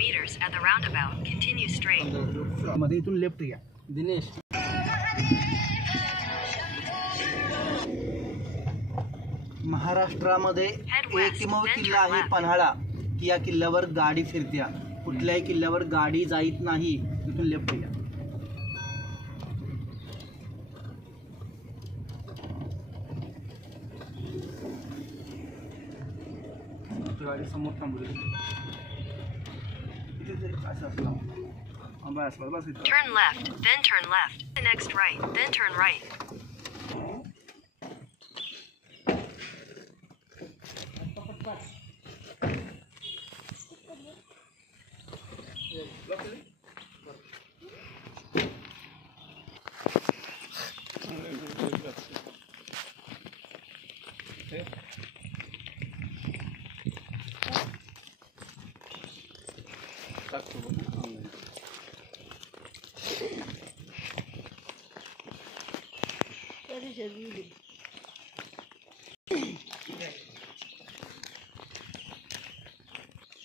meters at the roundabout. Continue straight. मध्ये इथून left घ्या दिनेश. महाराष्ट्रामध्ये एकमेव किल्ला आहे पन्हाळा की या किल्ल्यावर गाडी फिरत्या. कुठल्याही किल्ल्यावर गाडी जाईत नाही. इथून लेफ्ट घ्या. गाडी समोर थांबवली. Turn left, then turn left. The next right, then turn right.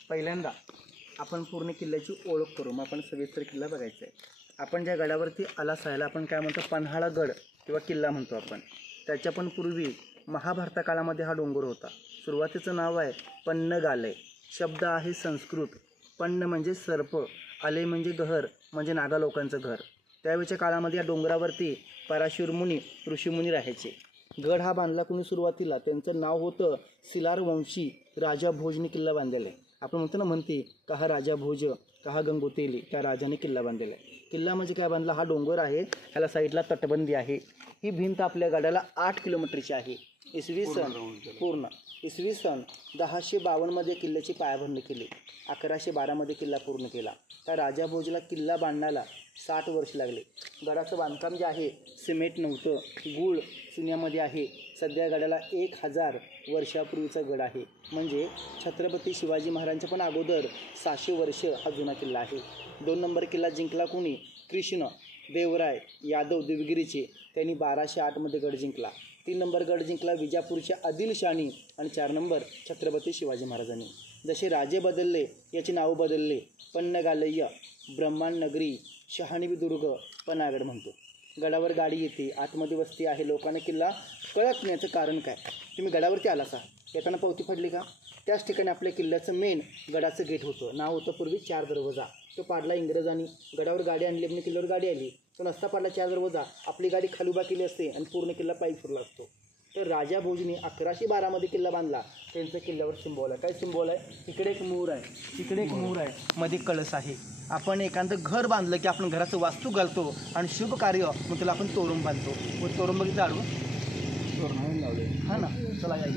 पहिल्यांदा आपण पूर्ण किल्ल्याची ओळख करू. मग आपण सविस्तर किल्ला बघायचा आहे. आपण ज्या गडावरती आला सायला आपण काय म्हणतो पन्हाळा गड किंवा किल्ला म्हणतो आपण. त्याच्या पण पूर्वी महाभारत काळामध्ये हा डोंगर होता. सुरुवातीचं नाव आहे पन्नगाले. शब्द आहे संस्कृत. पन्न म्हणजे सर्प, आले म्हणजे घर म्हणजे नागा लोकांचं घर. त्यावेळच्या काळामध्ये या डोंगरावरती पराशर मुनी ऋषीमुनी राहायचे. गड हा बांधला कोणी सुरुवातीला त्यांचं नाव होतं सिलार वंशी राजा भोजने किल्ला बांधलेला आहे. आपण म्हणतो ना म्हणते का हा राजा भोज का हा गंगोतेली त्या राजाने किल्ला बांधलेला आहे. किल्ला म्हणजे काय बांधला. हा डोंगर आहे, ह्याला साईडला तटबंदी आहे. ही भिंत आपल्या गडाला 8 किलोमीटरची आहे. इसवी सन 1052 किल्ल्याची पायाभरणी केली. 1112 किल्ला पूर्ण केला. त्या राजा भोजला किल्ला बांधण्याला 60 वर्ष लागले. गडाचं बांधकाम जे आहे सिमेंट नव्हतं, गूळ चुन्यामध्ये आहे. सध्या गडाला 1000 वर्षापूर्वीचा गड आहे. म्हणजे छत्रपती शिवाजी महाराजांच्या पण अगोदर 600 वर्ष हा जुना किल्ला आहे. 2 नंबर किल्ला जिंकला कोणी कृष्ण देवराय यादव देवगिरीचे. त्यांनी 1208 गड जिंकला. 3 नंबर गड जिंकला विजापूरचे आदिलशाही आणि 4 नंबर छत्रपती शिवाजी महाराजांनी. जसे राजे बदलले याची नावं बदलले. पन्नगालय्य, ब्रह्मांडनगरी, शहाणवीदुर्ग, पन्हागड म्हणतो. गडावर गाडी येते, आतमध्ये वस्ती आहे. लोकांना किल्ला कळत नाही. याचं कारण काय. तुम्ही गडावरती आला का येताना पावती पडली का. त्याच ठिकाणी आपल्या किल्ल्याचं मेन गडाचं गेट होतं. नाव होतं पूर्वी 4 दरवाजा. तो पाडला इंग्रजांनी. गडावर गाडी आणली, आपल्या किल्ल्यावर गाडी आली. तो नसता पाडला 4 दरवाजा. आपली गाडी खाली उभा केली असते आणि पूर्ण किल्ला पायी फिरला असतो. तर राजा भोजने 1112 किल्ला बांधला. त्यांचं किल्ल्यावर सिंबॉल आहे. काय सिंबॉल आहे. इकडे एक मूर आहे, तिकडे एक मूर आहे, मध्ये कळस आहे. आपण एखादं घर बांधलं की आपण घराचं वास्तू घालतो आणि शुभ कार्य मग त्याला आपण तोरण बांधतो. मग तोरण बघितलं आडवं तोरण लावले हा ना. चला जाईल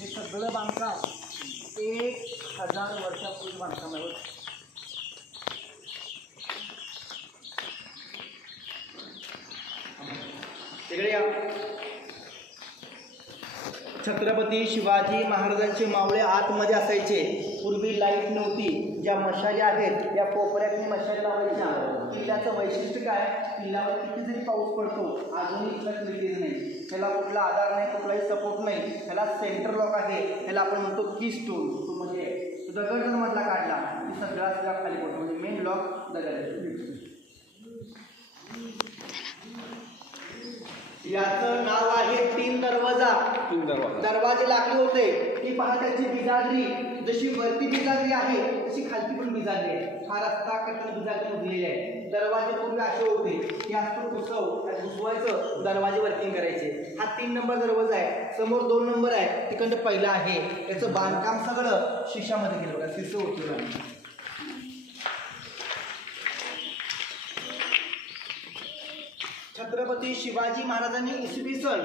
हे सगळं बांधकाम 1000 वर्षापूर्वी बांधकाम आहे. तिकडे या. छत्रपती शिवाजी महाराजांचे मावळे आतमध्ये असायचे. पूर्वी लाईट नव्हती. ज्या मशाली आहेत या कोपऱ्यातनी मशाली लावायच्या. किल्ल्याचं वैशिष्ट्य काय. किल्ल्यावर किती जरी पाऊस पडतो अजूनही इथला क्लिअर नाही. त्याला कुठला आधार नाही, कुठलाही सपोर्ट नाही. त्याला सेंटर लॉक आहे. त्याला आपण म्हणतो की स्टोन. तो म्हणजे दगड जर मधला काढला की सगळा खाली पडतो. म्हणजे मेन लॉक दगड आहे. याचं नाव आहे 3 दरवाजा. दरवाजे लागले होते. ती पहा त्याची बिजागरी जशी वरती बिजागरी आहे तशी खालती पण बिजागरी आहे. हा रस्ता कट्टर बिजागरी मुजलेले आहे. दरवाजे पूर्वी असे होते की असं घुसवायचं दरवाजे वर्किंग करायचे. हा 3 नंबर दरवाजा आहे. समोर 2 नंबर आहे. तिकडं पहिला आहे. याचं बांधकाम सगळं शिशामध्ये केलं बघा. शिसं होतं. छत्रपती शिवाजी महाराजांनी इसवी सन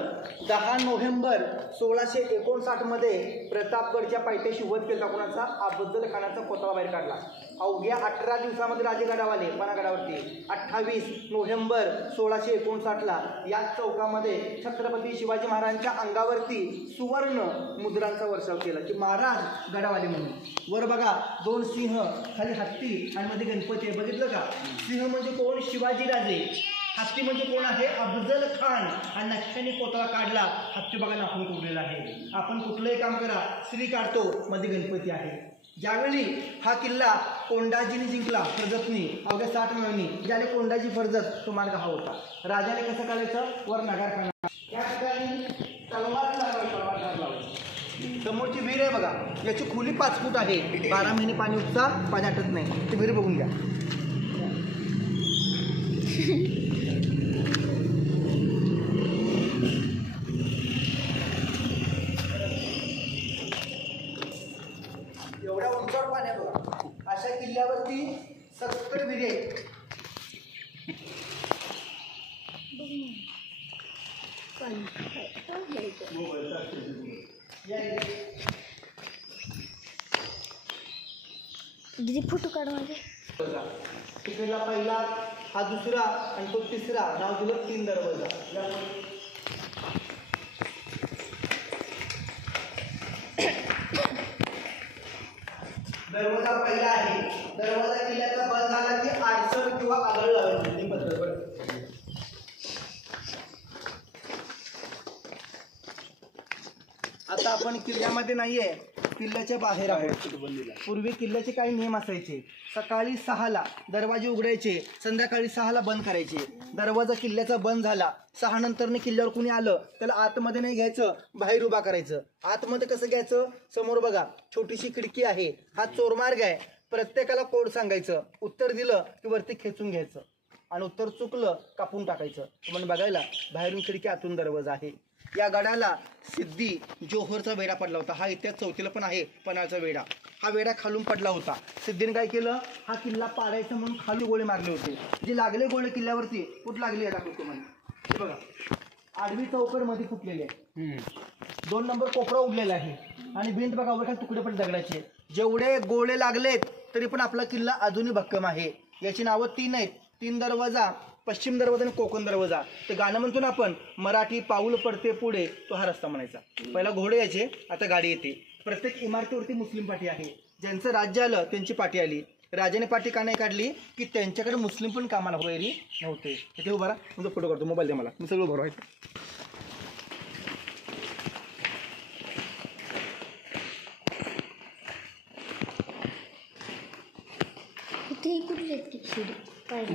10 नोव्हेंबर 1659 प्रतापगडच्या पायथ्याशी वध केला. कोणाचा. अफजल खानाचा पुतळा बाहेर काढला. अवघ्या 18 दिवसामध्ये राजे गडावाले पन्हागडावरती. 28 नोव्हेंबर 1659 या चौकामध्ये छत्रपती शिवाजी महाराजांच्या अंगावरती सुवर्ण मुद्रांचा वर्षाव केला की महाराज गडावाले म्हणून. वर बघा 2 सिंह, खाली हत्ती आणि मध्ये गणपती आहे. बघितलं का. सिंह म्हणजे कोण. शिवाजी राजे. हत्ती म्हणजे कोण आहे? अफजल खान. आणि नक्षाने कोतळा काढला. हत्ती बघा नाखून तोडलेला आहे. आपण कुठलंही काम करा, श्री काढतो, मध्ये गणपती आहे. ज्यावेळी हा किल्ला कोंडाजीने जिंकला, फर्जतनी, अवघ्या 60 महिन्यांनी, ज्याने कोंडाजी फर्जत तो मार्ग हा होता. राजाने कसं काढायचं? वर नगारखाना, या ठिकाणी तलवार लावायची. समोरची विहीर आहे बघा, याची खोली 5 फूट आहे. 12 महिने पाणी उपसा, पाणी आटत नाही. ती विहीर बघून घ्या. एवढ्या उंचावर पाणी आहे बघा. अशा किल्ल्यावरती सक्कड विहिरी आहे. दीदी फोटो काढ माझे. तिकडला पहिला, हा दुसरा आणि तो तिसरा. नाव दिलं 3 दरवाजा. दरवाजा पहिला आहे. दरवाजा किल्ल्याचा बंद झाला की आडसर किंवा आगळ लावायची पद्धत. आता आपण किल्ल्यामध्ये नाहीये, किल्ल्याच्या बाहेर आहोत. पूर्वी किल्ल्याचे काही नियम असायचे. सकाळी 6ला दरवाजे उघडायचे, संध्याकाळी 6ला बंद करायचे. दरवाजा किल्ल्याचा बंद झाला 6 नंतरने किल्ल्यावर कुणी आलं त्याला आतमध्ये नाही घ्यायचं, बाहेर उभा करायचं. आतमध्ये कसं घ्यायचं? समोर बघा छोटीशी खिडकी आहे, हा चोरमार्ग आहे. प्रत्येकाला कोड सांगायचं, उत्तर दिलं की वरती खेचून घ्यायचं आणि उत्तर चुकलं कापून टाकायचं. तुम्हाला बघायला बाहेरून खिडकी, आतून दरवाजा आहे. या गडाला सिद्धी जोहरचा वेढा पडला होता. हा इतिहास 4थीला पण आहे, पन्हाळचा वेढा. हा वेढा खालून पडला होता. सिद्धीने काय केलं? हा किल्ला पाडायचा म्हणून खाली गोळे मारले होते. जे लागले गोळे किल्ल्यावरती, कुठं लागले दाखवतो तुम्हाला. हे बघा, आडवी चौकड मध्ये फुटलेली आहे. 2 नंबर कोपरा उडलेला आहे आणि भिंत बघा वर तुकडे पण दगडाचे. जेवढे गोळे लागलेत तरी पण आपला किल्ला अजूनही भक्कम आहे. याची नावं 3 आहेत. 3 दरवाजा, पश्चिम दरवाजा आणि कोकण दरवाजा. ते गाणं म्हणतो ना आपण, मराठी पाऊल पडते पुढे, तो हा रस्ता म्हणायचा. पहिला घोडे यायचे, आता गाडी येते. प्रत्येक इमारतीवरती मुस्लिम पाठी आहे. ज्यांचं राज्य आलं त्यांची पाठी आली. राजाने पाठी का नाही काढली? की त्यांच्याकडे मुस्लिम पण कामाला वैरी नव्हते. तिथे उभा राहा, तुमचा फोटो काढतो. मोबाईल द्या मला, मी सगळं उभं राहायचं. इथे कुठे येते शिडी पाहिजे.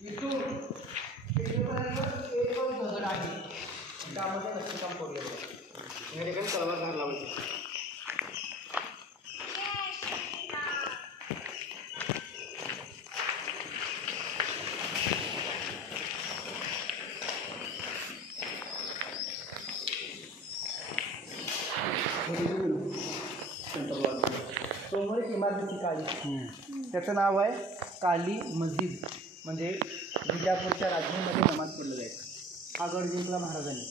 इथून एक दगड आहे, त्यामध्ये नक्षीकाम कोरलेलं आहे. या ठिकाणी तलवार धार लावायची. समोर एक इमारतीची काळी, त्याचं नाव आहे काली मस्जिद. म्हणजे विजापूरच्या राजधानीमध्ये नमाज पडलं जायचं. हा गड जिंकला महाराजांनी.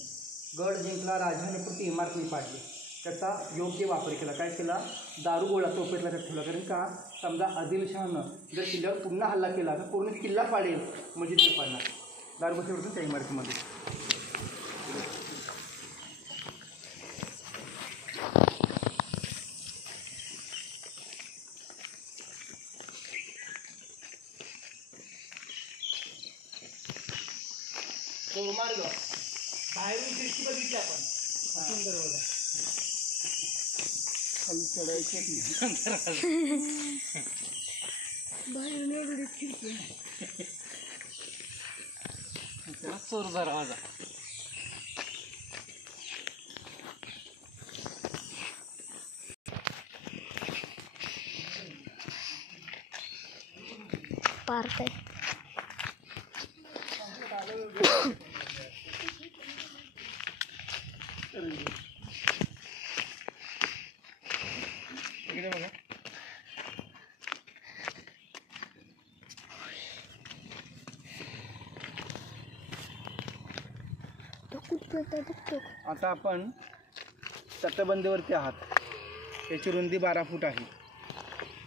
गड जिंकला, राजाने पुढची इमारत पाडली. त्याचा योग्य वापर केला. काय केला? दारुगोळा चौपेटला त्यात ठेवला. कारण का समजा आदिलशहानं जर किल्ल्यावर पुन्हा हल्ला केला तर पूर्ण किल्ला पाडेल, मस्जिद नाही पाडणार. दारुगोळ्यावरून त्या इमारतीमध्ये मार्ग बाहेरून खिडकी बघितली आपण, सुंदर बघा. खाली चढायचं बाहेरून एवढी खिडकी, चोर दरवाजा. पार्क आहे. इकडे बघा. आता आपण तटबंदीवरती आहात. त्याची रुंदी 12 फूट आहे.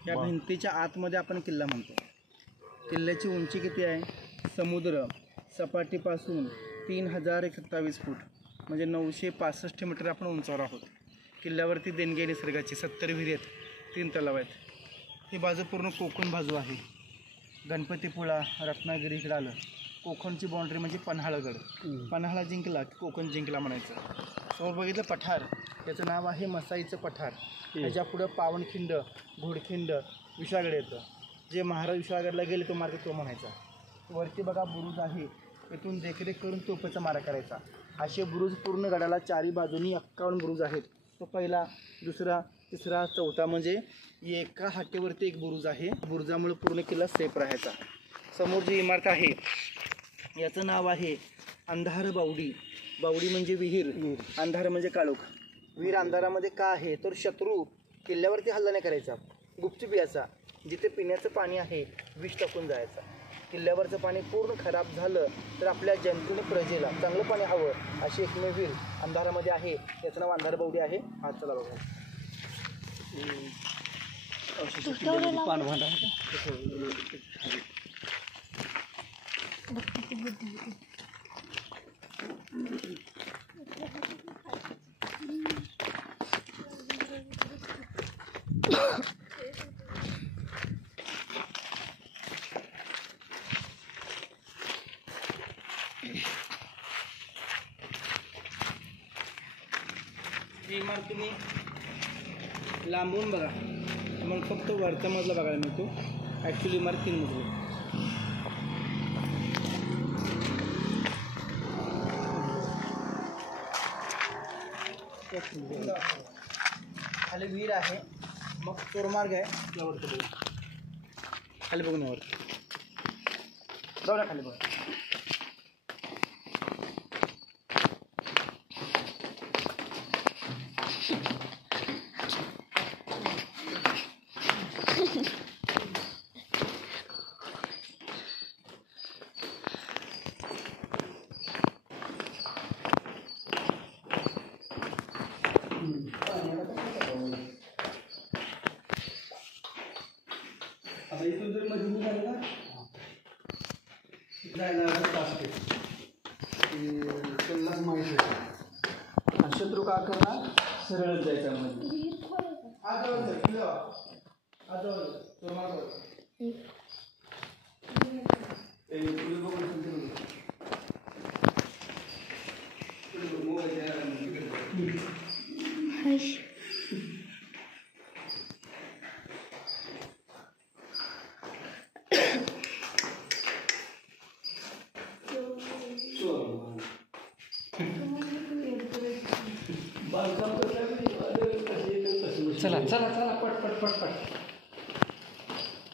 या भिंतीच्या आतमध्ये आपण किल्ला म्हणतो. किल्ल्याची उंची किती आहे? समुद्र सपाटीपासून 3127 फूट म्हणजे 965 मीटर आपण उंचावर आहोत. किल्ल्यावरती देणगी आहे निसर्गाची 70 विहिरी आहेत, 3 तलाव आहेत. ही बाजू पूर्ण कोकण बाजू आहे. गणपतीपुळा, रत्नागिरी इकडं आलं. कोकणची बाउंड्री म्हणजे पन्हाळगड. पन्हाळा जिंकला की कोकण जिंकला म्हणायचं. समोर बघितलं पठार, त्याचं नाव आहे मसाईचं पठार. ह्याच्या पुढं पावनखिंड, घोडखिंड, विशाळगड येतं. जे महाराज विशाळगडला गेले तो मार्ग तो म्हणायचा. वरती बघा बुरुज आहे, इथून देखरेख करून तोफेचा मारा करायचा. असे बुरुज पूर्ण गडाला 4ही बाजूनी 51 बुरुज आहेत. तो पहिला, दुसरा, तिसरा, चौथा म्हणजे एका हाकेवरती एक बुरुज आहे. बुरुजामुळे पूर्ण किल्ला सेफ राहायचा. समोर जी इमारत आहे याचं नाव आहे अंधार बावडी. बावडी म्हणजे विहीर, अंधार म्हणजे काळोख. विहीर अंधारामध्ये का आहे तर शत्रू किल्ल्यावरती हल्ला नाही करायचा, गुपचूप यायचा. जिथे पिण्याचं पाणी आहे विष टाकून जायचा. किल्ल्यावरचं पाणी पूर्ण खराब झालं तर आपल्या जनतेने प्रजेला चांगलं पाणी हवं अशी एकमेव विहीर अंधारामध्ये आहे. याचं नाव अंधार बावडी आहे. हा चला बघा. पानभांड आहे ही इमारत तुम्ही लांबून बघा, मग फक्त वरचा मजला बघायला मिळतो. ॲक्च्युली इमारत 3 मजली. खाली विहीर आहे, मग चोरमार्ग आहे. यावरती बघू, खाली बघून यावरती जाऊ ना, खाली बघा. आता इथून जर मध्ये निघाले ना जायला असते त्यांनाच माहिती आहे. आणि शत्रू का करणार, सरळच जायचं मध्ये. चला चला चला पट पट पट पट.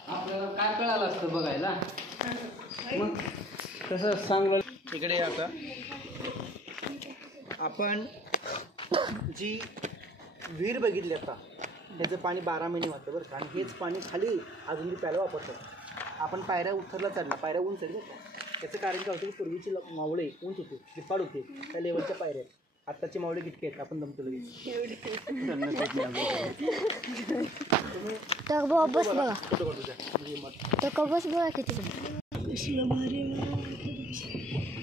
आपल्याला काय कळालं असतं बघायला, मग तसं सांगलं. इकडे आता आपण जी विहीर बघितली आता, त्याचं पाणी 12 महिने वाटतं बरं का. आणि हेच पाणी खाली अजून प्यायला वापरतं. आपण पायऱ्या उतरला चढला, पायऱ्या उंच चढल्या. त्याचं कारण काय होतं की पूर्वीची मावळे उंच होते, दिपाड होते, त्या लेवलच्या पायऱ्या. आत्ताचे मावळे गिटके आहेत, आपण दमतो लगेच. तर बस बघा, तर बस बघा किती भारी.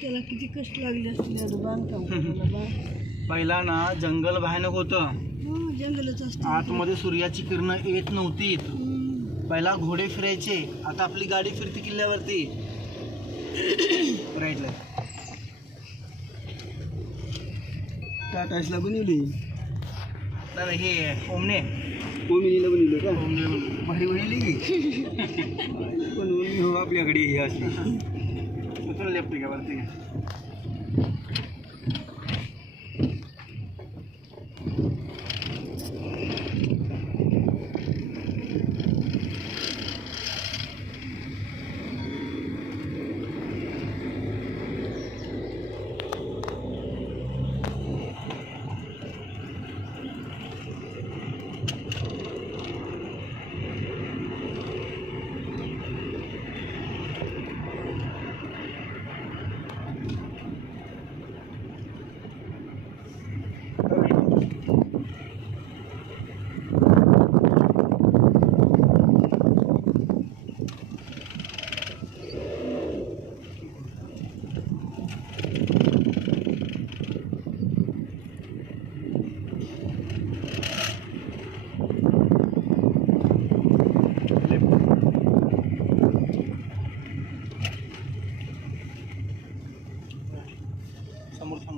त्याला किती कष्ट लागले असतील बांधकाम. पहिला ना जंगल भयानक होतं, जंगलच असतं. आतमध्ये सूर्याची किरणं येत नव्हती. पहिला घोडे फिरायचे, आता आपली गाडी फिरते किल्ल्यावरती. राईटला टाटासला बनवली नाही, हे ओमने ओमिनीला बनवलं का? ओमने भारी बनवली की बनवून हो आपल्याकडे हे असली. लेफ्ट घ्या वरती.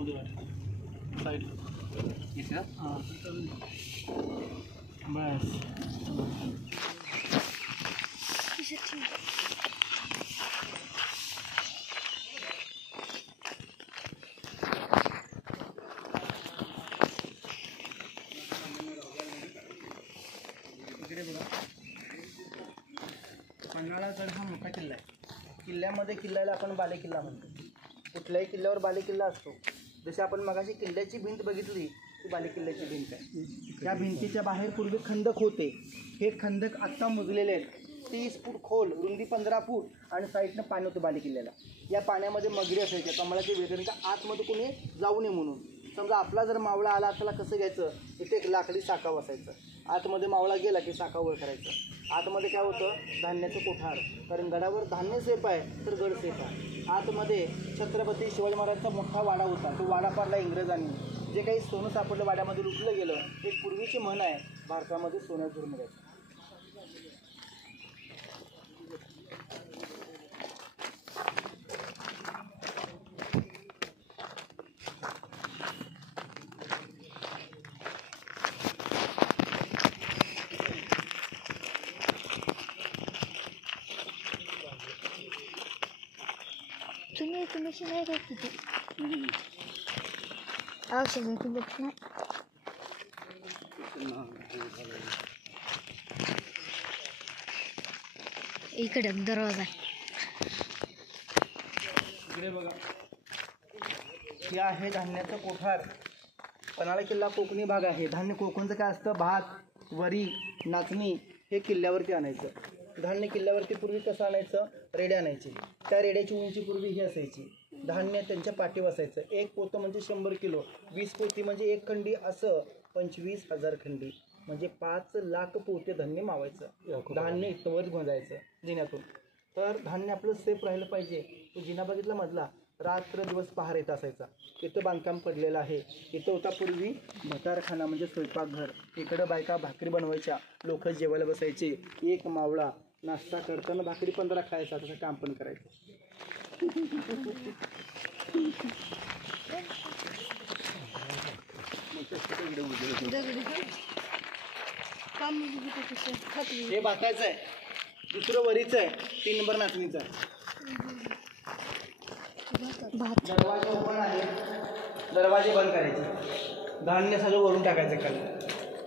मध्ये वाटायचं साईड हां बस इकडे बघा पन्हाळागड हा मोठा किल्ला आहे. किल्ल्यामध्ये किल्ल्याला आपण बालेकिल्ला म्हणतो. कुठल्याही किल्ल्यावर बालेकिल्ला असतो. जशी आपण मगाशी किल्ल्याची भिंत बघितली ती बालेकिल्ल्याची भिंत आहे. त्या भिंतीच्या बाहेर पूर्वी खंदक होते. हे खंदक आत्ता मुजलेले आहेत. 30 फूट खोल, रुंदी 15 फूट आणि साईडनं पाणी होतं बालेकिल्ल्याला. या पाण्यामध्ये मगरी असायच्या कमळाचे वेगळे का आतमध्ये कोणी जाऊ नये म्हणून. समजा आपला जर मावळा आला त्याला कसं घ्यायचं, इथे एक लाकडी साकाव असायचं. आतमध्ये मावळा गेला की साकावर करायचं. आतमध्ये काय होतं, धान्याचं कोठार. कारण गडावर धान्य सेफ आहे तर गड सेफ आहे. आतमध्ये छत्रपती शिवाजी महाराजांचा मोठा वाडा होता. तो वाडा पाडला इंग्रजांनी. जे काही सोनं सापडलं वाड्यामध्ये लुटलं गेलं. एक पूर्वीची म्हण आहे, भारतामध्ये सोनं चोरून मिळायचं. तुम्ही शिवाय का किती आवश्यक आहे तुम्ही इकडे दरवाजा इकडे बघा, हे आहे धान्याचं कोठार. पन्हाळा किल्ला कोकणी भाग आहे. धान्य कोकणचं काय असतं, भात, वरी, नाचणी हे किल्ल्यावरती आणायचं. धान्य किल्ल्यावरती पूर्वी कसं आणायचं, रेड्या आणायचे. त्या रेड्याची उंची पूर्वी ही असायची. धान्य त्यांच्या पाठीवर असायचं. एक पोतं म्हणजे 100 किलो, 20 पोती म्हणजे 1 खंडी, असं 25,000 खंडी म्हणजे 5 लाख पोते धान्य मावायचं. धान्य इथवर गोंजायचं जिन्यातून. तर धान्य आपलं सेफ राहिलं पाहिजे. तो जिना बघितला मधला, रात्र दिवस पहार येत असायचा. इथं बांधकाम पडलेलं आहे. इथं होता पूर्वी भटारखाना म्हणजे स्वयंपाकघर. इकडं बायका भाकरी बनवायच्या, लोक जेवायला बसायचे. एक मावळा नाश्ता करताना भाकरी 15 खायचा, तसं काम पण करायचं. हे भाताचं आहे, दुसरं वरीचं आहे, 3 नंबर नाचणीचं आहे. दरवाजे ओपन आहे, दरवाजे बंद करायचे. धान्य सगळं वरून टाकायचं खाली.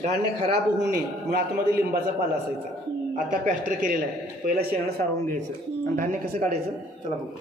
धान्य खराब होऊ नये म्हणून आतमध्ये लिंबाचा पाला असायचा. आता प्लॅस्टर केलेला आहे. पहिला शेणानं सारवून घ्यायचं आणि धान्य कसं काढायचं चला बघू.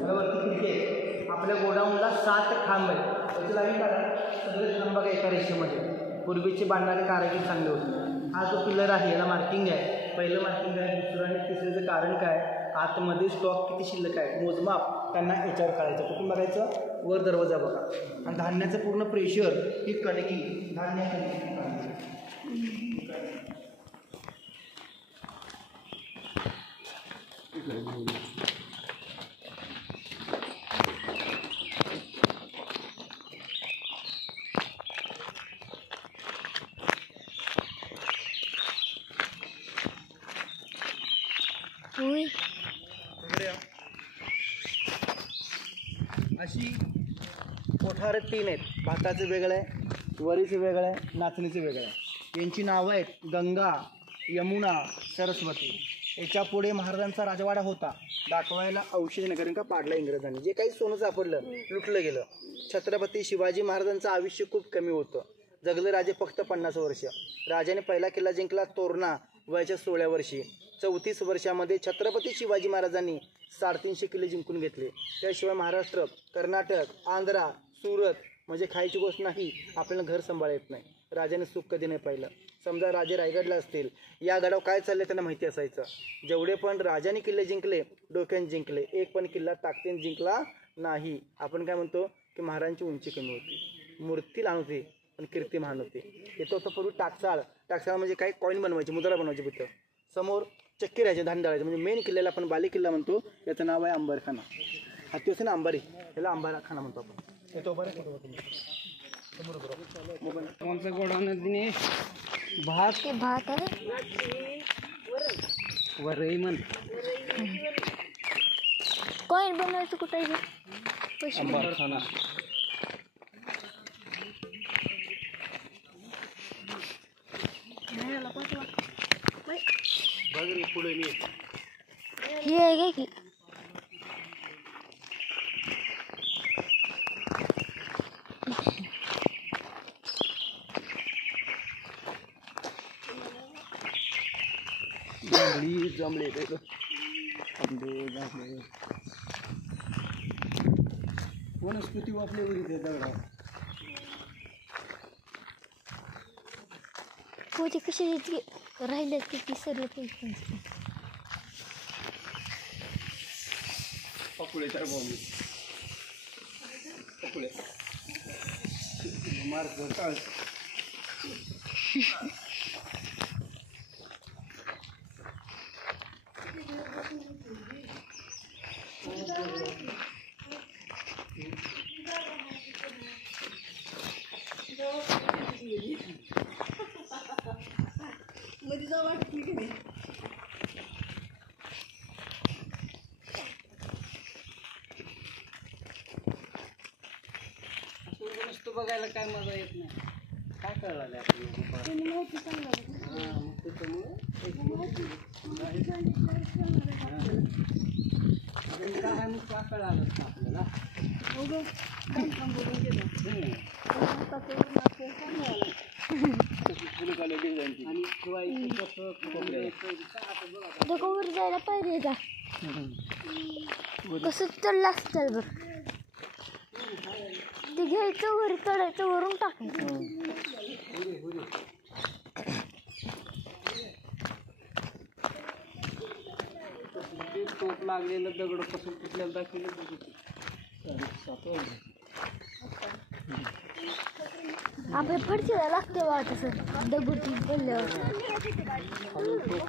दरवाजा आपल्या गोडाऊनला 7 खांब आहेत. त्याची लाईन काढा. सगळे खांब बघा एका रेषेमध्ये. पूर्वीचे बांधणारे कारागीर चांगले होते. हा जो पिलर आहे याला मार्किंग आहे. पहिलं मार्किंग आहे, दुसरं आणि तिसऱ्याचं कारण काय, आतमध्ये स्टॉक किती शिल्लक आहे मोजमाप त्यांना याच्यावर काढायचं. कुठून बघायचं, वर दरवाजा बघा. आणि धान्याचं पूर्ण प्रेशर ही कणकी धान्य कणकी अशी कोठार 3 आहेत. भाताचं वेगळं आहे, वरीचं वेगळं आहे, नाचणीचं वेगळं आहे. यांची नावं आहेत गंगा, यमुना, सरस्वती. याच्या पुढे महाराजांचा राजवाडा होता. दाखवायला औषध नगर का पाडला इंग्रजांनी. जे काही सोनं सापडलं लुटलं गेलं. छत्रपती शिवाजी महाराजांचं आयुष्य खूप कमी होतं. जगले राजे फक्त 50 वर्ष. राजाने पहिला किल्ला जिंकला तोरणा वयाच्या 16व्या वर्षी. 34 वर्षामध्ये छत्रपती शिवाजी महाराजांनी 350 किल्ले जिंकून घेतले. त्याशिवाय महाराष्ट्र, कर्नाटक, आंध्रा, सुरत, म्हणजे खायची गोष्ट नाही, आपल्याला घर सांभाळ येत नाही. राजाने सुख कधी नाही पाहिलं. समजा राजे रायगडला असतील, या गडावर काय चाललंय त्यांना माहिती असायचं. जेवढे पण राजाने किल्ले जिंकले, डोक्याने जिंकले, एक पण किल्ला ताकदीने जिंकला नाही. आपण काय म्हणतो की महाराजांची उंची कमी होती, मूर्ती लहान होती, पण कीर्ती महान होती. येतो होतं पूर्वी टाकसाळ. टाकसाळ म्हणजे काय, कॉईन बनवायची, मुद्रा बनवायची तिथं. समोर चक्की राहायचे, धान डाळायचे. म्हणजे मेन किल्ल्याला आपण बाले किल्ला म्हणतो. याचं नाव आहे अंबरखाना. हाती असते ना अंबारी, त्याला अंबारखाना म्हणतो आपण. येतो बरं कोणचं गोडाऊन दिने भात ते भात आहे वरई म्हण कॉईन बनवायचं कुठं आहे पैसे अंबरखाना. पुढे मी हे आहे काय की जमले वनस्पती वापरली दगडा. होते कसे राहिले किती सर्व पैसे पकुळेच्या बॉम्बे पकुळे मार्ग काळ नुसतं बघायला काय मजा येत नाही. काय कळलं आपल्याला काय नुसतं कळालं आपल्याला. वर जायला पाहिजे का कसं चढलं असतं बघ ते घ्यायचं वर चढायचं वरून टाकायचं. टोप लागलेलं दगड कसं कुठल्याला दाखवलं आपल्या फडशीला लागते बा तसं दगडी पडल्यावर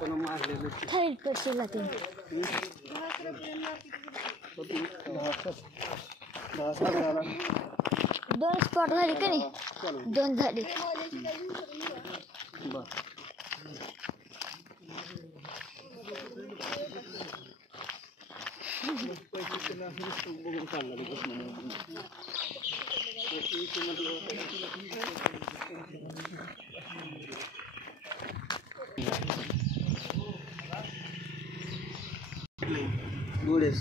मारलेलं थाईड फडशीला ते 2 स्पॉट झाले का नाही 2 झाले. गोडेस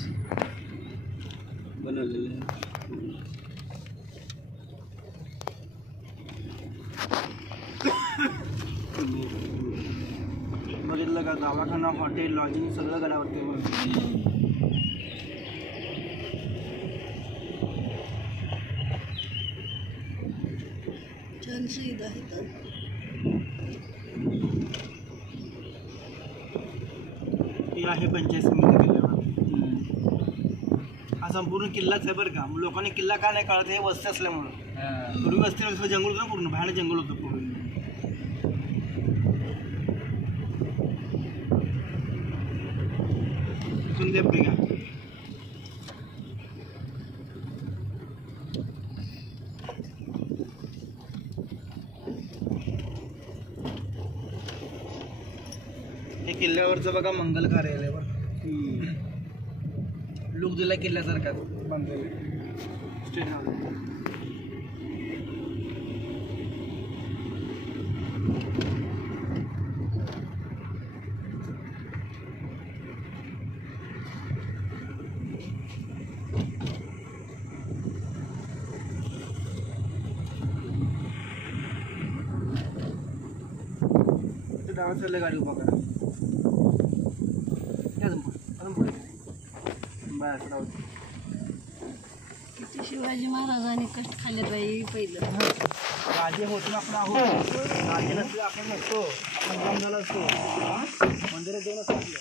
बनवलेले बघितलं का, दवाखाना, हॉटेल, लॉजिंग सगळं गडावरती. ही आहे पंचायत समिती किल्ल्यावर. हा संपूर्ण किल्लाच आहे बरं का. लोकांनी किल्ला का नाही काढत, हे वस्ती असल्यामुळं. पूर्वी वस्ती नसलं, जंगल होतं ना, पूर्ण भयानक जंगल होतं पूर्वी. कुंदेपडी का हे किल्ल्यावरचं बघा मंगल कार्यालय बघ. लुक दिला किल्ल्यासारखा बांधलेला स्टेट हाऊस. डावा साईडला गाडी उभा करा. अजून पुढे बस राहू. शिवाजी महाराजांनी कष्ट खाल्ले बाई पहिलं. राजे होतो ना आपण आहोत, राजे नसले आपण नसतो, आपण जंगल असतो. मंदिरात जाऊन असतो आपलं.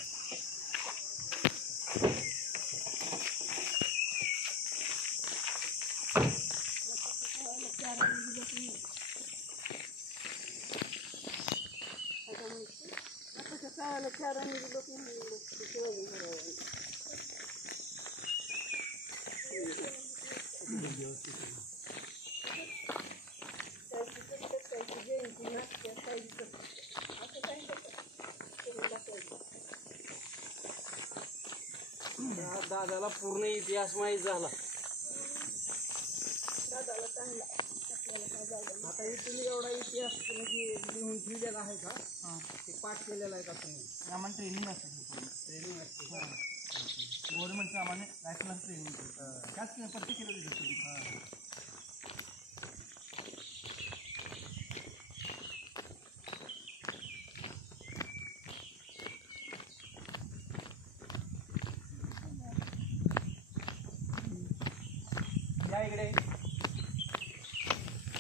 दादाला पूर्ण इतिहास माहीत झाला. आता हे तुम्ही एवढा इतिहास लिहून ठेवलेला आहे का? ते पाठ केलेला आहे का तुम्ही? आम्हाला ट्रेनिंग असते, ट्रेनिंग असते. गव्हर्नमेंटचं आम्हाला लायसन्स ट्रेनिंग त्याच प्रत्येक केलं.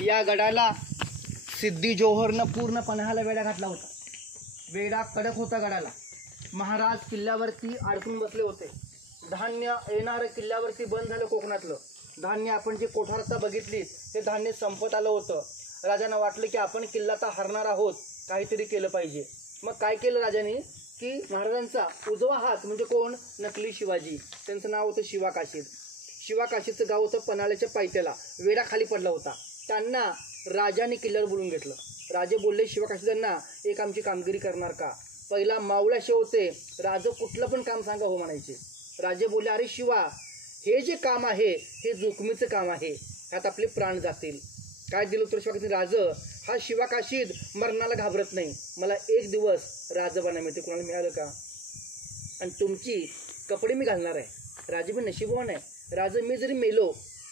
या गडाला सिद्धी जोहरनं पूर्ण पन्हाळा वेढा घातला होता. वेढा कडक होता गडाला. महाराज किल्ल्यावरती अडकून बसले होते. धान्य येणारं किल्ल्यावरती बंद झालं. कोकणातलं धान्य आपण जे कोठारता बघितली ते धान्य संपत आलं होतं. राजांना वाटलं की आपण किल्ला तर हरणार आहोत, काहीतरी केलं पाहिजे. मग काय केलं राजांनी की महाराजांचा उजवा हात म्हणजे कोण? नकली शिवाजी. त्यांचं नाव होतं शिवा काशीद. शिवा काशीदचं गाव होतं पन्हाळ्याच्या पायथ्याला. वेढा खाली पडला होता. त्यांना राजाने किल्ल्यावर बोलून घेतलं. राजे बोलले शिवा काशीदांना, एक आमची कामगिरी करणार का? पहिला मावळ्याशे होते. राजे कुठलं पण काम सांगा हो म्हणायचे. राजे बोलले, अरे शिवा, हे जे काम आहे हे जोखमीचं काम आहे, ह्यात आपले प्राण जातील. काय दिलं तर शिवा काशीद? राज हा शिवा काशीद मरणाला घाबरत नाही. मला एक दिवस राज बना मिळते. कोणाला मिळालं का? आणि तुमची कपडे मी घालणार आहे. राजे मी नशीबवान आहे. राजे मी जरी मेलो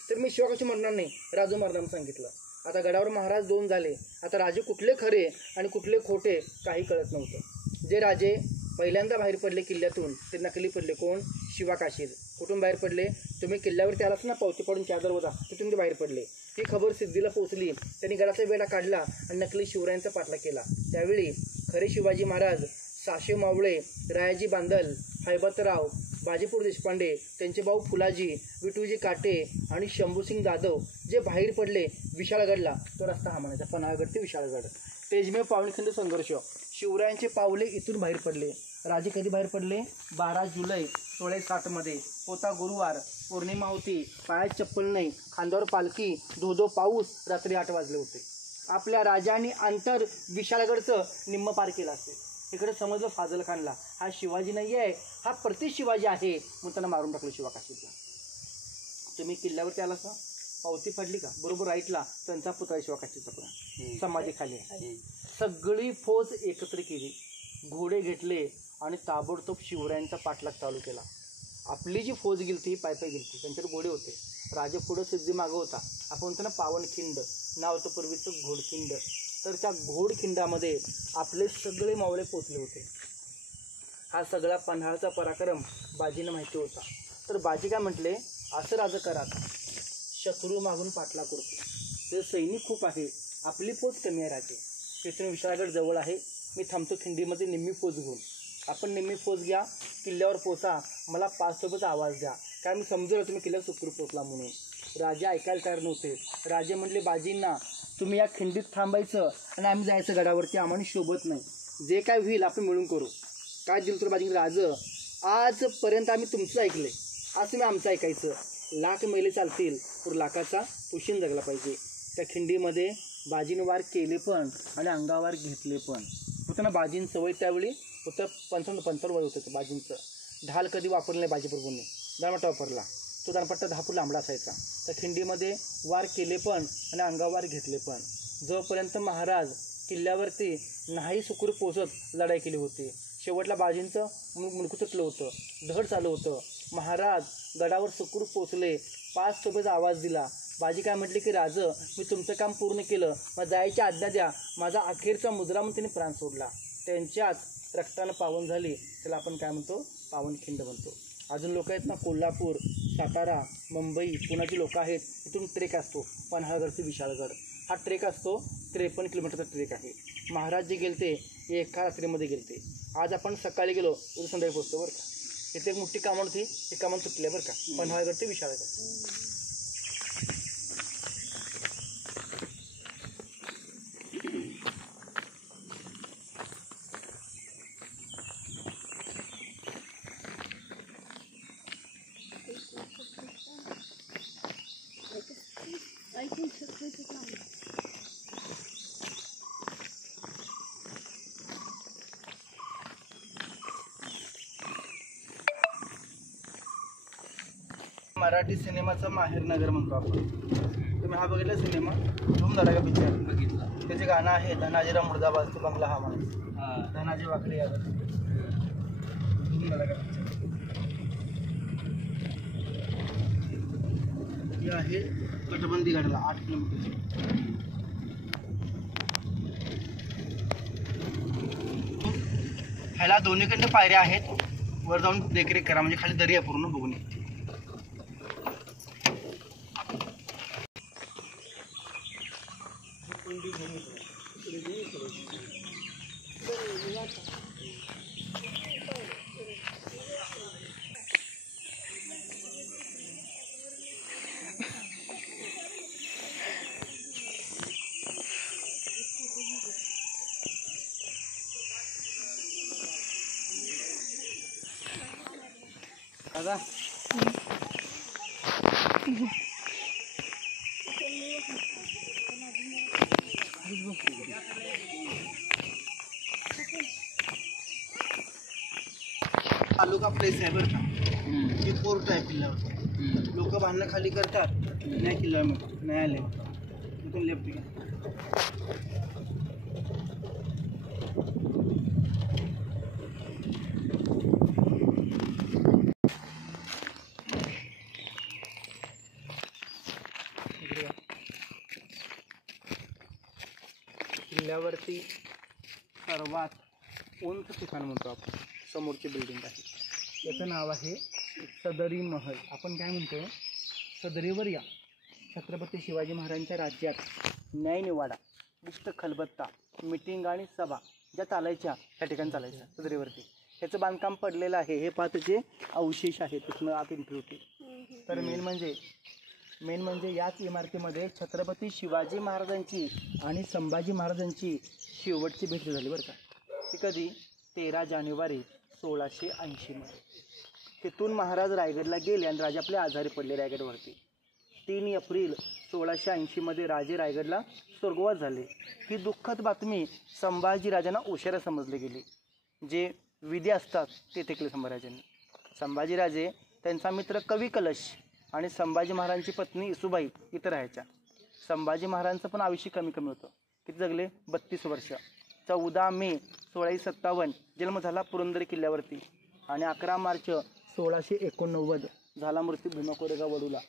तर मी शिवा काशीद मरणार नाही. राजू मरणार सांगितलं. आता गडावर महाराज 2 झाले. आता राजे कुठले खरे आणि कुठले खोटे काही कळत नव्हतं. जे राजे पहिल्यांदा बाहेर पडले किल्ल्यातून ते नकली पडले. कोण? शिवा काशीद. कुठून बाहेर पडले? तुम्ही किल्ल्यावरती आलाच ना, पावती पडून चादर होता, तिथून ते बाहेर पडले. ही खबर सिद्धीला पोहोचली. त्यांनी गडाचा वेढा काढला आणि नकली शिवरायांचा पाठला केला. त्यावेळी खरे शिवाजी महाराज साशे मावळे, रायाजी बांदल, हैबतराव, बाजीपूर देशपांडे, त्यांचे भाऊ फुलाजी, विठूजी काटे आणि शंभूसिंग जाधव जे बाहेर पडले विशाळगडला. तो रस्ता हा म्हणायचा, पन्हाळगड ते विशाळगड. तेजमेव पावनखिंड संघर्ष. शिवरायांचे पावले इथून बाहेर पडले. राजे कधी बाहेर पडले? 12 जुलै 1660 मध्ये. होता गुरुवार, पौर्णिमा होती, पायात चप्पल नाही, खांद्यावर पालखी, धो पाऊस. रात्री 8 वाजले होते. आपल्या राजांनी अंतर विशाळगडचं निम्म पार केलं असेल. इकडे समजलं फाजल खानला, हा शिवाजी नाही आहे, हा प्रति शिवाजी आहे, मग त्यांना मारून टाकलं शिवा काशीदला. तुम्ही किल्ल्यावरती आला का? पावती पडली का? बरोबर राईटला त्यांचा पुतळा शिवा काशीदचा पुतळा समाधी खाली आहे. सगळी फौज एकत्र केली, घोडे घेतले आणि ताबडतोब शिवरायांचा पाठलाग चालू केला. आपली जी फौज गेलती पाय गेलती, त्यांच्याकडे घोडे होते. राजे पुढं सिद्धी मागं होता. आपण म्हणतो ना पावनखिंड, नाव होतं पूर्वीचं घोडखिंड. तर त्या घोडखिंडामध्ये आपले सगळे मावळे पोचले होते. हा सगळा पन्हाळचा पराक्रम बाजीनं माहिती होता. तर बाजी काय म्हटले, असं राज करा, शत्रू मागून पाठला करतो. ते सैनिक खूप आहे, आपली फौज कमी आहे. राजे तिथून विशाळगड जवळ आहे, मी थांबतो खिंडीमध्ये निम्मी फौज घेऊन. आपण निम्मी फौज घ्या, किल्ल्यावर पोचा, मला 5 सोबत आवाज द्या. काय मी समजलं तुम्ही किल्ल्यावर सुखरूप पोचला म्हणून. राजे ऐकायला तयार नव्हते. राजे म्हटले बाजींना, तुम्ही या खिंडीत थांबायचं आणि आम्ही जायचं गडावरती, आम्हाला शोभत नाही. जे काय होईल आपण मिळून करू. काय दिलं तर बाजी? राज आजपर्यंत आम्ही तुमचं ऐकलंय, आज तुम्ही आमचं ऐकायचं. लाख मेले चालतील, तर लाखाचा पोशिन जगला पाहिजे. त्या खिंडीमध्ये बाजीनं वार केले पण आणि अंगावर घेतले पण. होतं ना बाजींचं वय त्यावेळी होतं 55 वय होतं बाजींचं. ढाल कधी वापरलं नाही बाजीप्रभूंनी, दाणपट्टा वापरला. तो दाणपट्टा 10 फूट लांबडा असायचा. त्या खिंडीमध्ये वार केले पण आणि अंगावर घेतले पण. जोपर्यंत महाराज किल्ल्यावरती नाही सुखरूप पोचत लढाई केली होती. शेवटला बाजींचं मुंडकं तुटलं होतं, धड चालू होतं. महाराज गडावर सुखरूप पोचले, 5 सोबत आवाज दिला. बाजी काय म्हटले की राज, मी तुमचं काम पूर्ण केलं, मग जायची आज्ञा द्या. माझा अखेरचा मुजरा म्हणून त्यांनी प्राण सोडला. त्यांच्याच रक्तानं पावन झाली, त्याला आपण काय म्हणतो? पावनखिंड म्हणतो. अजून लोक आहेत ना कोल्हापूर, सातारा, मुंबई, पुण्याची लोक आहेत. इथून ट्रेक असतो पन्हाळगड ते विशाळगड. हा ट्रेक असतो 53 किलोमीटरचा ट्रेक आहे. महाराज जे गेलते हे एका रात्रीमध्ये गेलते. आज आपण सकाळी गेलो उद्या संध्याकाळी पोहोचतो बरं का. इथे एक मोठी कामं होती, हे कामं सुटले बरं का. पन्हाळगड ते विशाळगड. मराठी सिनेमाचं माहेरनगर म्हणतो आपण. तुम्ही हा बघितला सिनेमा धूम धडाका पिक्चर बघितला. त्याचे गाणं आहे धनाजीराव मुर्दाबाद ते बंगला हा माणूस धनाजी वाकडे यादव. धूम धडाका पिक्चर हे आहे तटबंदी गडाला 8 किलोमीटर. ह्याला दोन्हीकडे पायऱ्या आहेत. वर जाऊन देखरेख करा म्हणजे खाली दरी आहे पूर्ण बघून येते. दादा तालुका प्लेस आहे बरं का. हे पोर्ट आहे किल्ल्यावर. लोक बांधणं खाली करतात नाही किल्ल्यावर न्यायालय इथून लेफ्ट घ्या. किल्ल्यावरती सर्वात उंच ठिकाण म्हणतो आपण समोरची बिल्डिंग आहे. याचं नाव आहे सदरी महल. आपण काय म्हणतो सदरीवर या. छत्रपती शिवाजी महाराजांच्या राज्यात न्यायनिवाडा, गुप्त खलबत्ता, मिटिंग आणि सभा ज्या चालायच्या त्या ठिकाणी चालायच्या सदरीवरती. ह्याचं बांधकाम पडलेलं आहे. हे पहा त्याचे अवशेष आहेत. तिथनं आत एंट्री होते. तर मेन म्हणजे याच इमारतीमध्ये छत्रपती शिवाजी महाराजांची आणि संभाजी महाराजांची शेवटची भेट झाली बरं का. ती कधी 13 जानेवारी 1680 मध्ये. तिथून महाराज रायगडला गेले आणि राजे आपले आजारी पडले रायगडवरती. 3 एप्रिल 1680 मध्ये राजे रायगडला स्वर्गवास झाले. ही दुःखद बातमी संभाजीराजांना उशिरा समजली गेली. जे विधी असतात ते केले संभाजीराजांनी. संभाजीराजे त्यांचा मित्र कवी कलश आणि संभाजी महाराजांची पत्नी इसुबाई इथं राहायच्या. संभाजी महाराजांचं पण आयुष्य कमी होतं. किती जगले 32 वर्ष. 14 मे 1657 जन्म झाला पुरंदरी किल्ल्यावरती आणि 11 मार्च 1689 झाला मृत्यू भीमा कोरेगाव वडूला.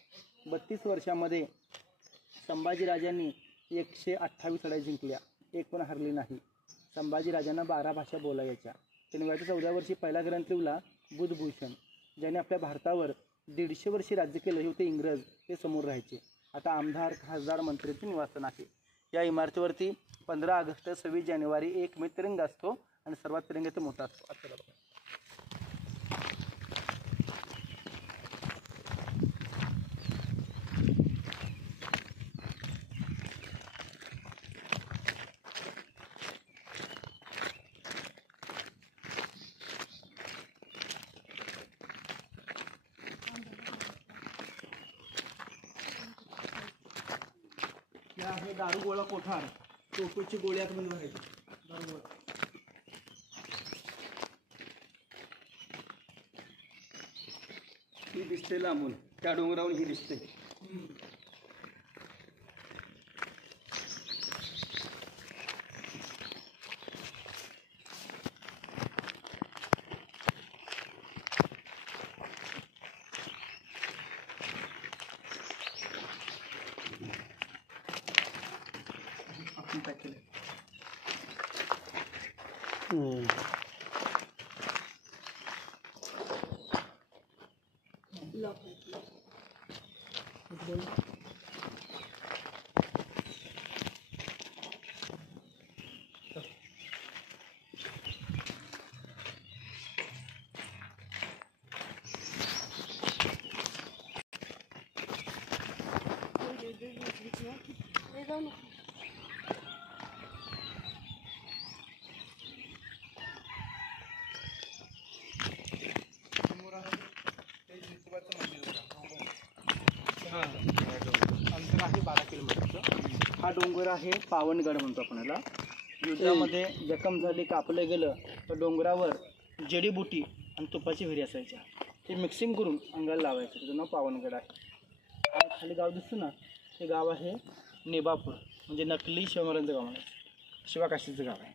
32 वर्षामध्ये संभाजीराजांनी 128 लढाई जिंकल्या, एक पण हरली नाही. संभाजीराजांना 12 भाषा बोलायच्या. त्यांनी वयाच्या 14 वर्षी पहिला ग्रंथ लिहिला बुधभूषण. ज्याने आपल्या भारतावर 150 वर्षे राज्य केलं हे होते इंग्रज. ते समोर राहायचे. आता आमदार, खासदार, मंत्र्यांचे निवासस्थान आहे. या इमारतीवरती 15 ऑगस्ट, 26 जानेवारी 1 मे तिरंगा असतो आणि सर्वात तिरंगा मोठा असतो. हे दारुगोळा कोठार. टोपूची गोळी आतमध्ये भरायची. दारुगोळा ही दिसते लांबून, त्या डोंगरावरून ही दिसते. लॉक जाऊ नको. अंतर आहे 12 किलोमीटरचं. हा डोंगर आहे पावनगड म्हणतो आपण याला. युद्धामध्ये जखम झाली कापलं गेलं तर डोंगरावर जडीबुटी आणि तुपाची विहिरी असायच्या, ते मिक्सिंग करून अंगाला लावायचं. त्याचं नाव पावनगड आहे. आणि खाली गाव दिसतं ना, ते गाव आहे नेबापूर, म्हणजे नकली शिवमहाराजांचं गाव आहे, शिवाकाशीचं गाव आहे.